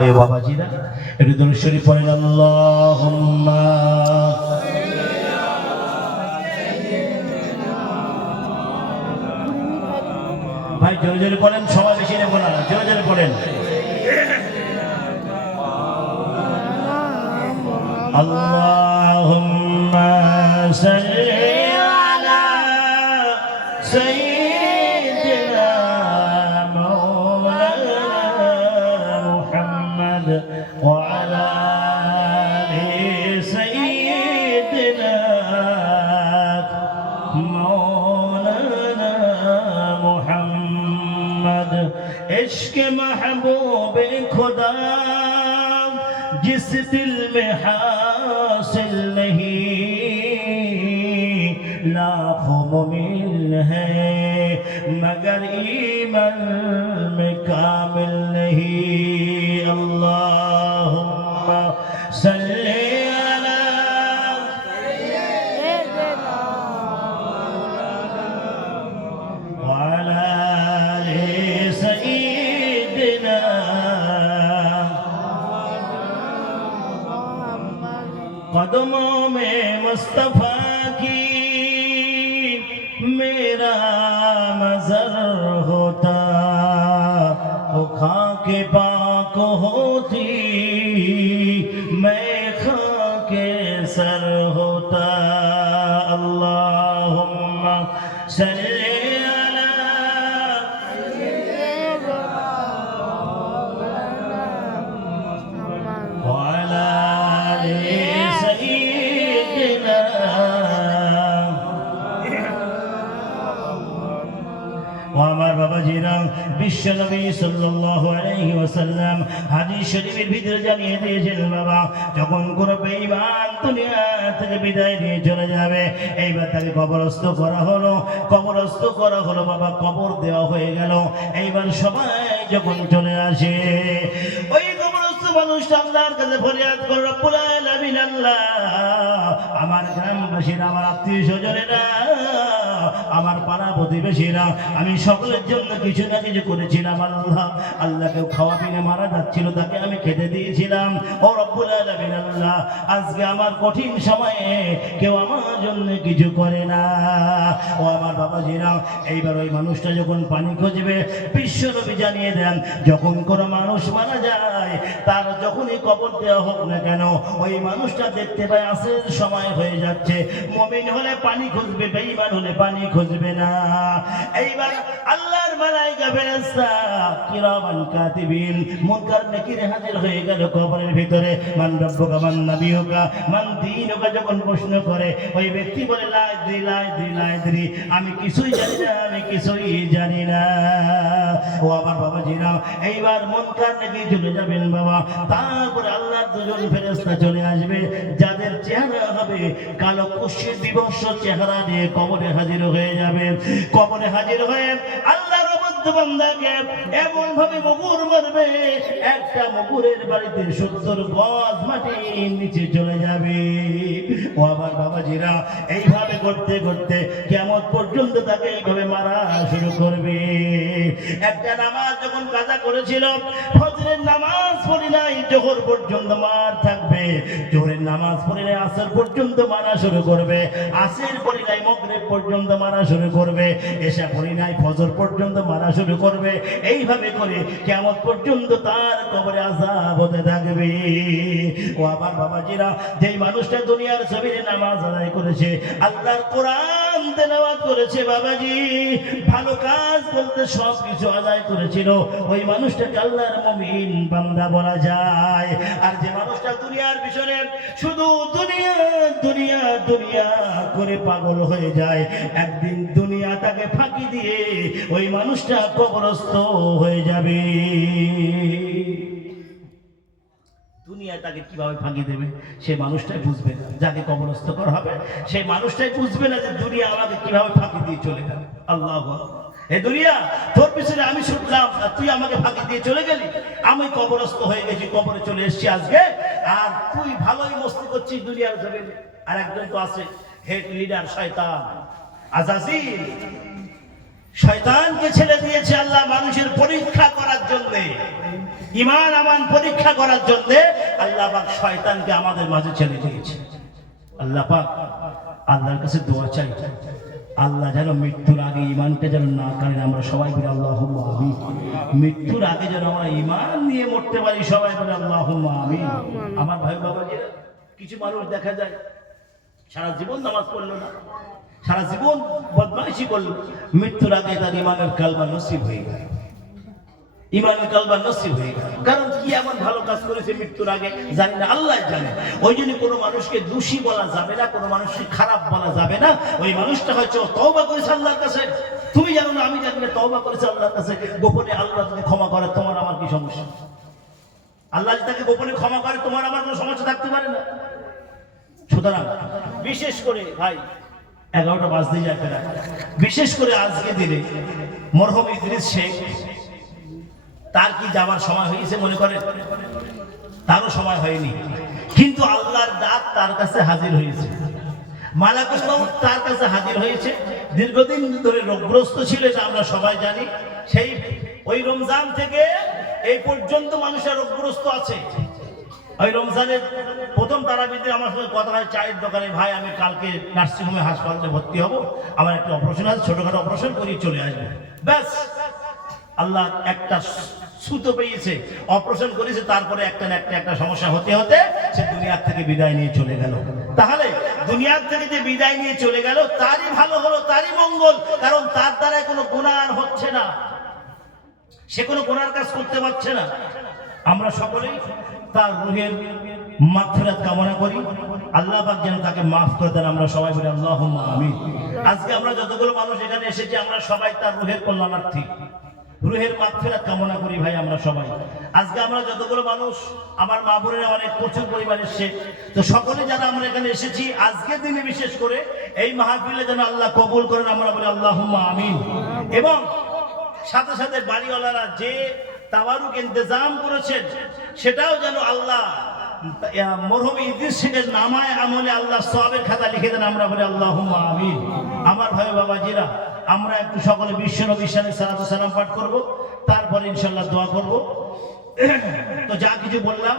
বাবাজিরা একটু দরুদ শরীফ পড়েন। আল্লাহুম্মা ভাই জোরে জোরে পড়েন, সবাই বেশি নেব না, জোরে জোরে পড়েন। আল্লাহুম্মা সাল্লি আলা সাইয়্যিদিনা মাওলানা মুহাম্মদ ওয়া আলা আলি সাইয়্যিদিনা মাওলানা মুহাম্মদ। इश्क महबूब खुदा जिस दिल में हासिल नहीं, लाखों मुमिन है मगर ईमान में कामिल नहीं। अल्लाहुम्मा सल्ली अला व अला आलि सय्यिदिना। कदमों में मुस्तफा की मेरा मज़र होता, वो खाके पाक होती मैं खाके सर होता। अल्लाहुम्मा सल्ली अला व अला आलि सय्यिदिना। আমার বাবাজিরা, বিশ্ব নবী সাল্লাল্লাহু আলাইহি ওয়াসাল্লাম হাদিস শরীফের ভিতরে জানিয়ে দিয়েছেন, বাবা যখন কোন বেঈমান দুনিয়া থেকে বিদায় নিয়ে চলে যাবে, এইবার তাকে কবরস্থ করা হলো, কবরস্থ করা হলো বাবা, কবর দেওয়া হয়ে গেল। এইবার সবাই যখন চলে আসে, ওই কবরস্থ মানুষটা আল্লাহর কাছে ফরিয়াদ করে, রব্বুল আলামিন, আল্লাহ আমার গ্রামবাসীরা, আমার আত্মীয় স্বজনেরা, আমার পাড়া প্রতিবেশীরা, আমি সকলের জন্য কিছু না কিছু করেছিলাম। আল্লাহ আল্লাহ কেউ খাওয়া পিনে মারা যাচ্ছিল, তাকে আমি খেতে দিয়েছিলাম। ও রব্বুল আলামিন, আল্লাহ আজকে আমার কঠিন সময়ে কেউ আমার জন্য কিছু করে না। ও আমার বাবাজিরা, এইবার ওই মানুষটা যখন পানি খুঁজবে, বিশ্ব নবী জানিয়ে দেন, যখন কোনো মানুষ মারা যায়, তার যখনই কবর দেওয়া হোক না কেন, ওই মানুষটা দেখতে পায় আসের সময় হয়ে যাচ্ছে। মুমিন হলে পানি খুঁজবে, বেঈমান হলে পানি খুঁজবে না। এইবার আল্লাহর মালায়েকা ফেরেশতা কিরামান কাতিবিন মুনকার নাকির হাজির হয়ে গেল কবরের ভিতরে। মান রব্বুকা মান নাবিয়ুকা মান দীনুকা যখন প্রশ্ন করে, ওই ব্যক্তি বলে লা ইদরি লা ইদরি লা ইদরি, আমি কিছুই জানি না, আমি কিছুই জানি না। ও আমার বাবাজিরা, এইবার মুনকার নাকির চলে যাবেন বাবা, তারপরে আল্লাহর দুজন ফেরেশতা চলে আসবে, যাদের চেহারা হবে কালো কুশির বিভৎস চেহারা নিয়ে কবরে হাজির হয়ে যাবে। কবরে হাজির হয়ে আল্লাহর বান্দাকে এমন ভাবে মুগুর মারবে, একটা মুগুরের বাড়িতে 70 গজ মাটির নিচে চলে যাবে। ও আমার বাবাজিরা, এইভাবে করতে করতে কিয়ামত পর্যন্ত তাকে এইভাবে মারা শুরু করবে। একটা নামাজ যখন কাজা করেছিল, ফজরের নামাজ পড়ি নাই, জোহর পর্যন্ত মার থাকবে, জোহরের নামাজ পড়ি নাই, আসর পর্যন্ত মারা শুরু করবে, আসর পড়ি নাই, মাগরিব পর্যন্ত মারা শুরু করবে, এশা পড়ি নাই, ফজর পর্যন্ত মারা শুরু করবে। এইভাবে করে কিয়ামত পর্যন্ত তার কবরে আযাব হতে থাকবে। ও আমার বাবাজিরা, যেই মানুষটা দুনিয়ার জমিনে নামাজ আদায় করেছে, আল্লাহর কোরআন তেলাওয়াত করেছে, বাবাজি ভালো কাজ বলতে সব কিছু আদায় করেছিল, ওই মানুষটাকে আল্লাহর মুমিন বান্দা বলা যায়। আর যে মানুষটা দুনিয়ার পিছনে শুধু দুনিয়া দুনিয়া দুনিয়া করে পাগল হয়ে যায়, একদিন দুনিয়া তাকে ফাঁকি দিয়ে ওই মানুষটা কবরস্থ হয়ে যাবে। দুনিয়া তাকে কিভাবে ফাঁকি দেবে সে মানুষটাই বুঝবে না, যাকে কবরস্থ করা হবে সেই মানুষটাই বুঝবে না যে দুনিয়া আমাকে কিভাবে ফাঁকি দিয়ে চলে গেল। আল্লাহু আকবার। এই দুনিয়া তোর পিছনে আমি ছুটলাম, তুই আমাকে ফাঁকি দিয়ে চলে গেলি, আমি কবরস্থ হয়ে গেছি, কবরে চলে এসেছি আজকে, আর তুই ভালোই মস্তি করছিস দুনিয়ার জমিনে। আর একজন তো আছে হেড লিডার শয়তান আজাজিল, শয়তানকে ছেড়ে দিয়েছে আল্লাহ মানুষের পরীক্ষা করার জন্য, ঈমান আমান পরীক্ষা করার জন্য আল্লাহ পাক শয়তানকে আমাদের মাঝে ছেড়ে দিয়েছে। আল্লাহ পাক আল্লাহর কাছে দোয়া চাই, আল্লাহ যেন মৃত্যুর আগে ঈমানকে যেন না কাড়েন। আমরা সবাই বলি আল্লাহুম্মা আমিন। মৃত্যুর আগে যেন আমরা ঈমান নিয়ে মরতে পারি, সবাই বলি আল্লাহুম্মা আমিন। আমার ভাই বাবাজি, কিছু মানুষ দেখা যায় সারা জীবন নামাজ পড়লো না, সারা জীবন বদমাইশি করলো, মৃত্যুর আগে তার ঈমানের কালমা নসিব হয়ে গেল, ঈমানের কালমা নসিব হয়ে গেল। কারণ কি এমন ভালো কাজ করেছে মৃত্যুর আগে জানি না, আল্লাহ জানে। ওই জন্য কোনো মানুষকে দোষী বলা যাবে না, কোনো মানুষকে খারাপ বলা যাবে না। ওই মানুষটা হয়তো তওবা করেছে আল্লাহর কাছে, তুমি জানো না, আমি জানি না, তওবা করেছে আল্লাহর কাছে। গোপনে আল্লাহ যদি ক্ষমা করে, তোমার আমার কি সমস্যা? আল্লাহ যদি তাকে গোপনে ক্ষমা করে, তোমার আমার কোনো সমস্যা থাকতে পারে না। সুতরাং বিশেষ করে ভাই 11টা বাজতে যায় ফেরা, বিশেষ করে আজকে দিনে মরহুম ইদ্রিস শেখ, তার কি যাওয়ার সময় হয়েছে মনে করেন? তারও সময় হয়নি, কিন্তু আল্লাহর ডাক তার কাছে হাজির হয়েছে, মালাকুল মউত তার কাছে হাজির হয়েছে। দীর্ঘদিন ধরে রোগগ্রস্ত ছিল, এটা আমরা সবাই জানি। সেই ওই রমজান থেকে এই পর্যন্ত মানুষের রোগগ্রস্ত আছে। ওই রমজানের প্রথম তারাবিতে আমার সঙ্গে কথা হয় চায়ের দোকানে, ভাই আমি কালকে নার্সিংহোমে হাসপাতালে ভর্তি হব, আমার একটা অপারেশন আছে, ছোটখাটো অপারেশন করি চলে আসবো। ব্যাস, আল্লাহ একটা সুতো পেয়েছে, অপারেশন করেছে, তারপরে একটা না একটা সমস্যা হতে হতে সে দুনিয়ার থেকে বিদায় নিয়ে চলে গেল। তাহলে দুনিয়ার থেকে যে বিদায় নিয়ে চলে গেল, তারই ভালো হলো, তারই মঙ্গল, কারণ তার দ্বারা কোনো গুনাহ আর হচ্ছে না, সে কোনো গুনার কাজ করতে পারছে না। আমরা সকলেই তার রুহের মাগফিরাত কামনা করি, আল্লাহ পাক যেন তাকে মাফ করে দেন। আমরা সবাই বলি আল্লাহুম্মা আমিন। আজকে আমরা যতগুলো মানুষ এখানে এসেছি, আমরা সবাই তার রুহের কল্যাণার্থী, রুহের মাগফিরাত কামনা করি ভাই আমরা সবাই। আজকে আমরা যতগুলো মানুষ, আমার মা বোনেরা অনেক প্রচুর পরিবার এসেছে, তো সকলে যারা আমরা এখানে এসেছি আজকের দিনে বিশেষ করে এই মাহফিলে যেন আল্লাহ কবুল করেন, আমরা বলি আল্লাহুম্মা আমিন। এবং সাথে সাথে বাড়িওয়ালারা যে তাবারুক ইন্তজাম করেছেন, সেটাও যেন আল্লাহ মরহুম ইদ্রিস শেখের নামায় আমলে আল্লাহ সওয়াবের খাতা লিখে দেন, আমরা বলি আল্লাহুম্মা আমিন। আমার ভাই বাবাজিরা, আমরা একটু সকলে বিশ্ব নবী সাল্লাল্লাহু আলাইহি সাল্লাম পাঠ করব, তারপরে ইনশাআল্লাহ দোয়া করব। তো যা কিছু বললাম,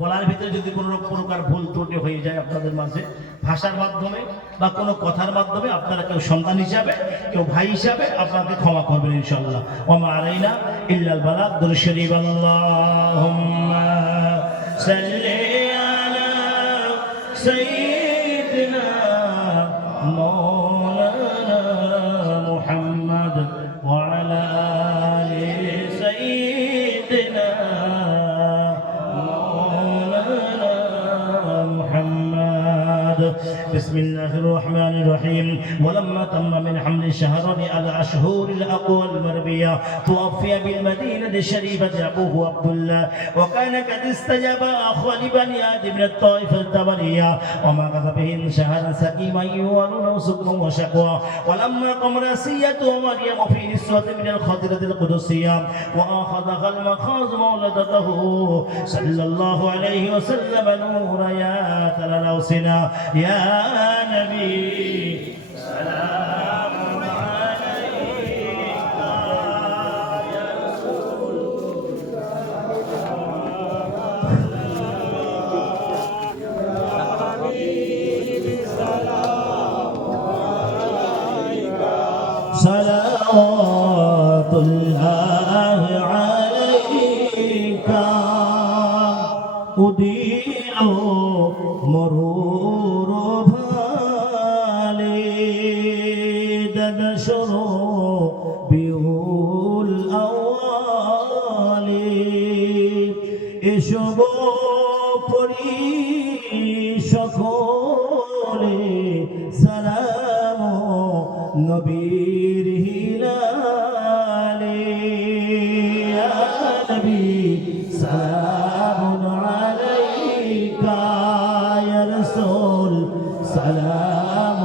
বলার ভিতরে যদি কোনো প্রকার ভুল ত্রুটি হয়ে যায় আপনাদের মাঝে, ভাষার মাধ্যমে বা কোনো কথার মাধ্যমে, আপনারা কেউ সন্তান হিসাবে, কেউ ভাই হিসাবে আপনাকে ক্ষমা করবেন ইনশাআল্লাহ। ওয়া মা আলাইনা ইল্লাল বালাগ। দুরূদ শরীফ। আল্লাহুম্মা সাল্লি আলা সাইয়্যিদিনা মাওলানা মুহাম্মদ ওয়া আলা আলি সাইয়্যিদিনা بسم الله الرحمن الرحيم. ولما تم من حمل الشهر على أشهر الأقوى المربية، توفي بالمدينة الشريفة أبوه عبد الله، وكان قد استجاب أخوة لبني آدم من الطائفة التبرية، ومكث بهم شهرا سقيما يوالون سقما وشقوا. ولما قام راسية مريم في نسوة من الخضرة القدسية، وأخذها المخاض مولدته صلى الله عليه وسلم نور يا تلالوسنا يا نبي سلام عليك يا رسول صلوات الله عليك أضيع مرور نشر بيول الأوالي এসব পরি সকলে সালাম নবীর হিলালে ইয়া নবী সালাম আলাইকা ইয়া রাসূল সালাম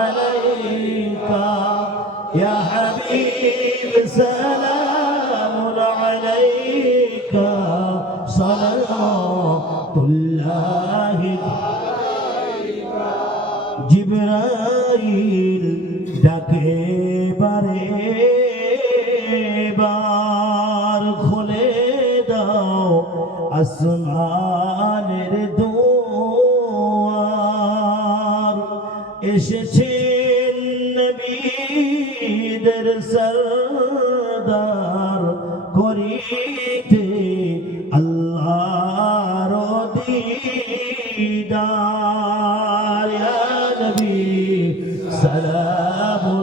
আলাইকা ইয়া হাবিব সালাম আলাইকা সালাতুল্লাহ জিবরাইল ডাকে বারে আসমানের দুয়ার এসেছেন নবীদের সরদার করিতে আল্লাহর দিদার ইয়া নবী সালামু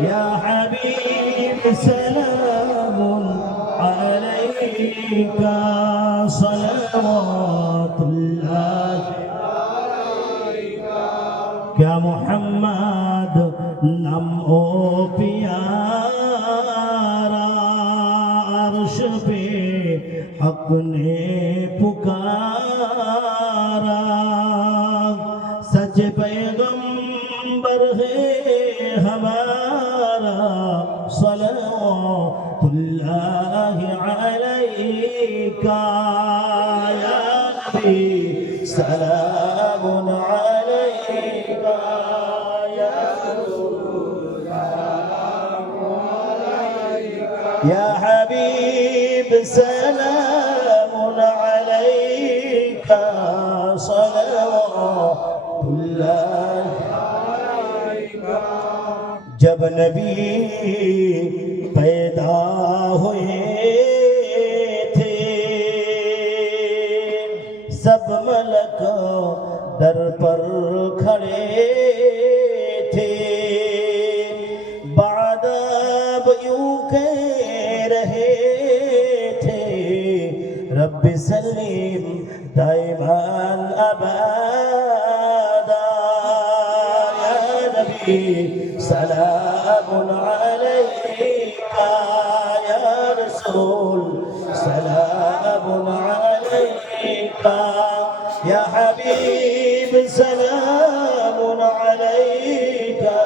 يا حبيب سلام عليك صلوات الله يا محمد نم او प्यारा अर्श पे हक ने पुकारा सच पैगंबर है हमारा सल्लल्लाहु अलैका या नबी सलामुन अलैका या या हबीब सलामुन अलैका सल्लल्लाहु जब नबी पैदा हुए थे सब मलक दर पर खड़े थे बादब यूं कह रहे थे रब्बि सल्लिम दाइमान अबादा या नबी सलामुन अलैका या रसूल सलामुन अलैका या हबीब सलामुन अलैका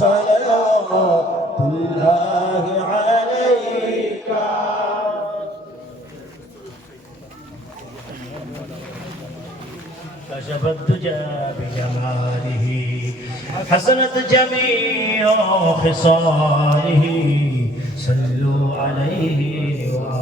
सल्लल्लाहु अलैका كشف الدجى بجماله حسنت جميع خصاله صلوا عليه وآله